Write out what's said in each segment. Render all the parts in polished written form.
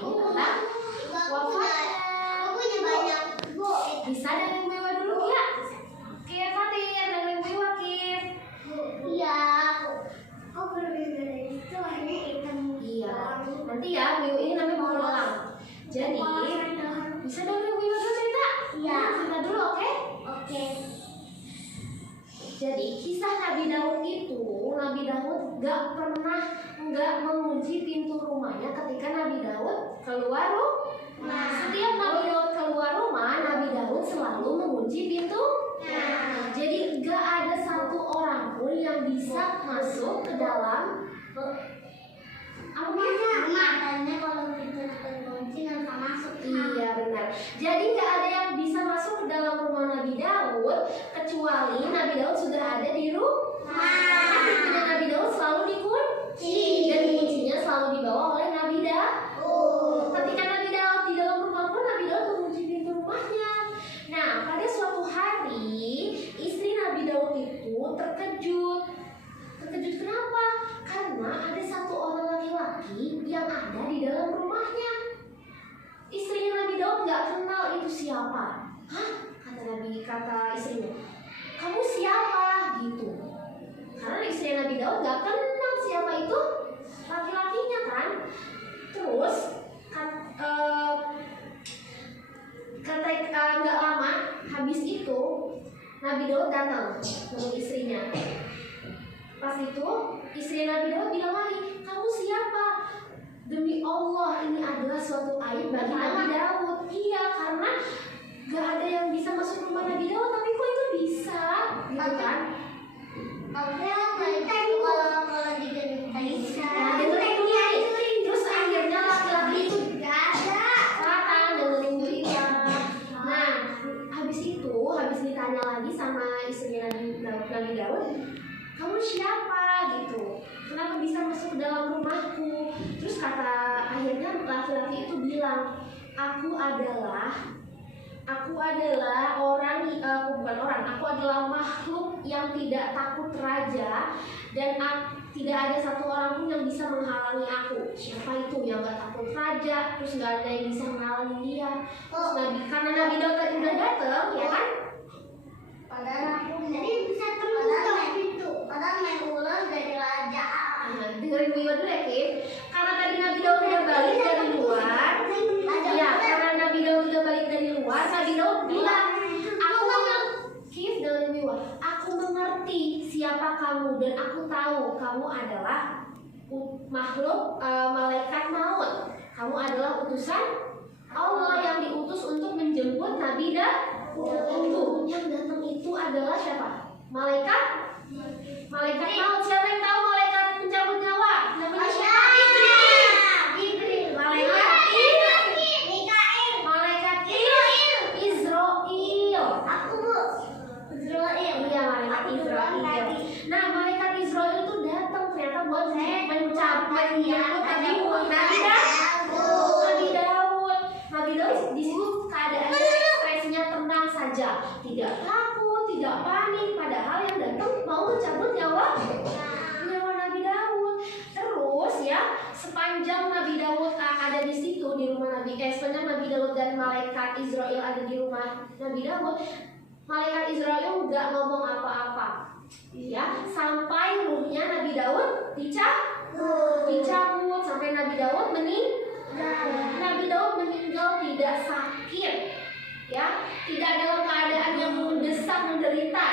ini tentang wafat. Bisa dengerin Bu Iwa dulu ya? Oke Fatir, dengerin Bu Iwa Kif. Iya. Kok berbeda itu warnanya hitam. Iya, nanti ya Bu Iwa ini namanya pengulang. Jadi bisa dengerin Bu Iwa dulu cerita? Iya. Cerita dulu oke? Oke. Jadi kisah Nabi Daud itu, Nabi Daud nggak mengunci pintu rumahnya ketika Nabi Daud keluar rumah. Setiap Nabi Daud keluar rumah, Nabi Daud selalu mengunci pintu. Jadi nggak ada satu orang pun yang bisa masuk ke dalam Rumah. Karena kalau kita terkunci nggak bisa masuk. Iya benar. Jadi nggak ada yang bisa masuk ke dalam rumah Nabi Daud kecuali Nabi Daud sudah ada di rumah. Pintunya Nabi Daud selalu dikunci dan kuncinya selalu dibawa oleh Nabi Daud. Ketika Nabi Daud di dalam rumah pun Nabi Daud mengunci pintu rumahnya. Nah pada suatu hari istri Nabi Daud itu terkejut. Terkejut kenapa? Karena ada satu orang laki-laki yang ada di dalam rumahnya. Istrinya Nabi Daud nggak kenal itu siapa. Hah? Kata istrinya, kamu siapa? Gitu. Karena istri Nabi Daud nggak kenal siapa itu laki-lakinya kan. Terus nggak lama habis itu Nabi Daud datang ke istrinya. Pas itu istri Nabi Daud bilang lagi, kamu siapa? Demi Allah ini adalah suatu aib bagi Nabi Daud. Iya, karena gak ada yang bisa masuk rumah Nabi Daud, tapi kok itu bisa, gitu kan? Kalau diginiin bisa. Nah, dengerin dulu nih. Terus akhirnya laki-laki itu gak ada. Sekarang dengerin Bu Iwa. Nah, habis ditanya lagi sama istrinya Nabi Daud, kamu siapa gitu? Kenapa bisa masuk ke dalam rumahku? Terus akhirnya laki-laki itu bilang, aku adalah makhluk yang tidak takut raja dan tidak ada satu orang pun yang bisa menghalangi aku. Siapa itu yang gak takut raja? Terus gak ada yang bisa menghalangi dia. Terus karena Nabi Daud tadi udah datang, ya kan? Padahal aku jadi bisa terus itu. Padahal main ular dari raja. Dengerin Bu Iwa dulu ya, Kim. Karena tadi Nabi Daud udah balik dari luar. Ya, karena Nabi Daud udah balik dari luar, Nabi Daud bilang, aku mengerti siapa kamu dan aku tahu kamu adalah makhluk malaikat maut. Kamu adalah utusan Allah yang diutus untuk menjemput Nabi Daud. Yang datang itu adalah siapa? Malaikat maut. Siapa yang tahu malaikat pencabut nyawa? Namanya siapa? Jibril. Malaikat Israil. Aku Bu. Israil. Iya, malaikat Israil. Nah, malaikat Israil itu datang ternyata buat menjemput Nabi Daud. Nabi Daud di situ keadaannya ekspresinya tenang saja, tidak takut, tidak panik, padahal yang datang mau mencabut nyawa Nabi Daud. Terus ya, sepanjang Nabi Daud ada di situ di rumah sepanjang Nabi Daud dan malaikat Israil ada di rumah Nabi Daud, malaikat Israil nggak ngomong apa-apa, ya, sampai ruhnya Nabi Daud dicabut sampai Nabi Daud meninggal. Nabi Daud meninggal tidak sakit, ya, tidak dalam keadaan yang mendesak menderita,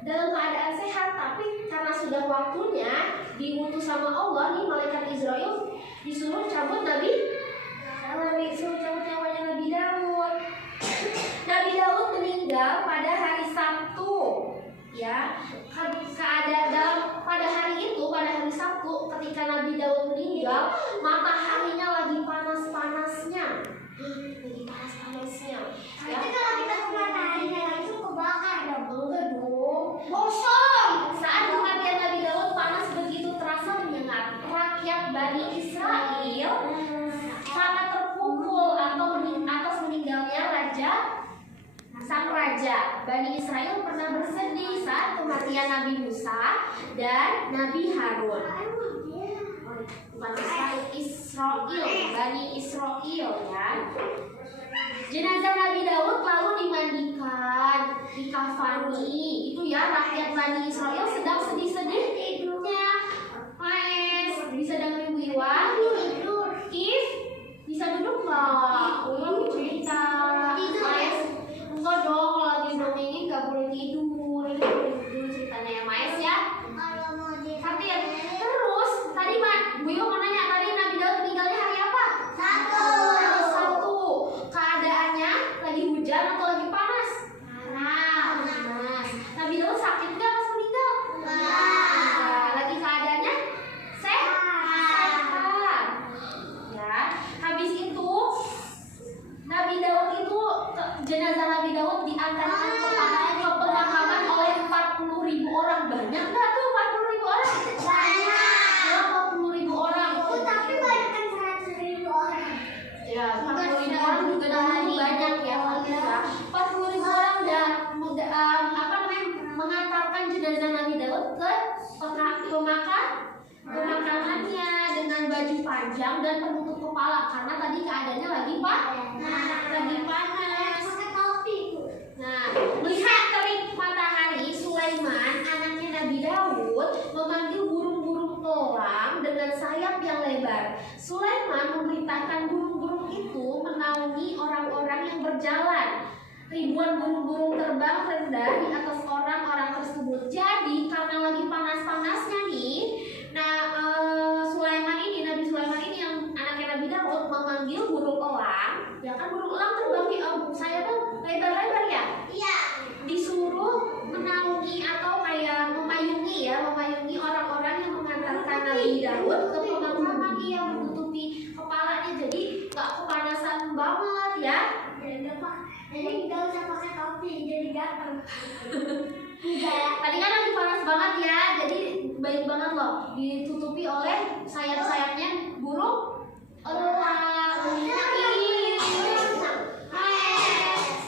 dalam keadaan sehat, tapi karena sudah waktunya diutus sama Allah nih malaikat Israil disuruh cabut nyawanya Nabi Daud. Nabi Daud meninggal pada hari Sabtu, ya. Pada hari Sabtu ketika Nabi Daud meninggal, mataharinya lagi panas-panasnya. Ya. Tapi kalau kita ke mataharinya langsung kebakar dong. Enggak dong. Bosong. Saat kematian Nabi Daud panas begitu terasa menyengat. Rakyat Bani Israel sangat terpukul atas meninggalnya sang raja. Bani Israel pernah bersedih saat kematian Nabi Musa dan Nabi Harun. bukan Israel, Bani Israel ya. Jenazah Nabi Daud lalu dimandikan, dikafani. Itu ya rakyat Bani Israel sedang sedih-sedih tidurnya. Maes, bisa dengerin Bu Iwan? If bisa duduk nggak? Bu Iwan mau cerita. Maes, enggak dong, kalau lagi dongengin nggak boleh tidur. Ini boleh tidur ceritanya ya Maes ya. Hadir. Terus tadi Bu Iwan mau nanya, tadi Nabi Daud meninggalnya hari apa? Sabtu. Keadaannya lagi hujan atau lagi panas? Panas. Nabi Daud sakit nggak pas meninggal? Nah, lagi keadaannya sehat. Ya. Habis itu Nabi Daud itu jenazah Nabi Daud diantarkan ke pemakaman oleh 40.000 orang. Banyak nggak tuh 40.000 orang? Ya, 40.000 orang. Tapi banyak kan 100.000 orang. Ya, 40.000 orang juga dahulu banyak ya, 40.000 orang dan mengantarkan jenazah Nabi Daud ke pemakamannya dengan baju panjang dan penutup kepala karena tadi keadaannya lagi panas. Pakai topi itu. Nah, melihat terik matahari, Sulaiman, anaknya Nabi Daud, memanggil burung-burung elang dengan sayap yang lebar. Sulaiman memerintahkan burung-burung itu menaungi orang-orang yang berjalan. Ribuan burung-burung terbang rendah di atas orang-orang tersebut. Jadi, karena lagi panas-panasnya nih, Nabi Sulaiman ini yang anaknya Nabi Daud memanggil burung elang. Ya kan burung elang terbang di sayapnya lebar-lebar ya? Iya. Disuruh menaungi atau kayak memayungi orang-orang yang mengantarkan Nabi Daud ke pemakaman, yang menutupi kepalanya jadi nggak kepanasan banget ya. Jadi nggak usah pakai topi, jadi gatel. Tadi kan lagi panas banget ya, jadi baik banget loh ditutupi oleh sayap-sayapnya burung elang.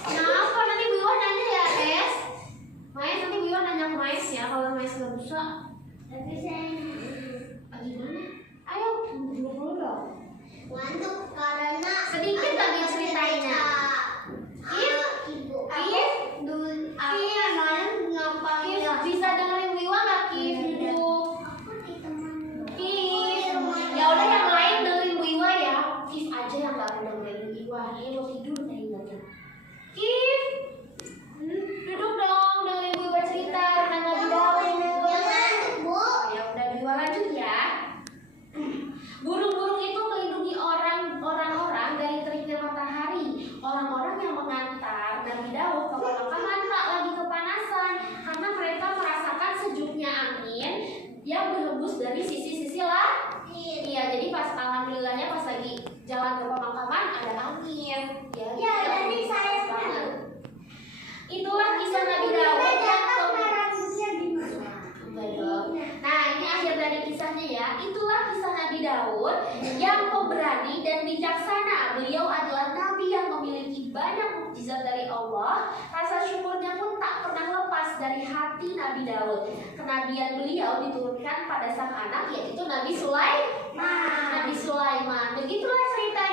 Kenapa nanti Bu Iwan nanya ya, Es? Maes, nanti Bu Iwan nanya ke Maes ya, kalau Maes nggak bisa. Tapi saya Gimana? Ayo, dulu dong. ngantuk karena Sedikit lagi ceritanya. Bisa dengerin Bu Iwan nggak, Kif? Duduk. Kif. Ya udah yang lain dengerin Bu Iwan ya. Kif aja yang nggak dengerin Bu Iwan. Dia mau tidur kayaknya. Kif, duduk dong, dengerin Bu Iwan cerita tentang Nabi Daud. Ya udah, Bu Iwan lanjut ya. Burung-burung itu melindungi orang-orang dari teriknya matahari. Orang-orang yang mengantar Nabi Daud ke pemakaman tak lagi kepanasan karena mereka merasakan sejuknya angin yang berhembus dari sisi-sisi langit. Iya, jadi pas alhamdulillahnya pas lagi jalan ke pemakaman ada angin. Ya, jadi saya banget. Itulah kisah Nabi Daud yang Nah, ini akhir dari kisahnya ya. Itulah kisah Nabi Daud yang pemberani dan bijaksana. Beliau adalah nabi yang memiliki banyak mukjizat dari Allah. Rasa syukurnya pun tak pernah lepas dari hati Nabi Daud. Kenabian beliau diturunkan pada sang anak, yaitu Nabi Sulaiman. Begitulah cerita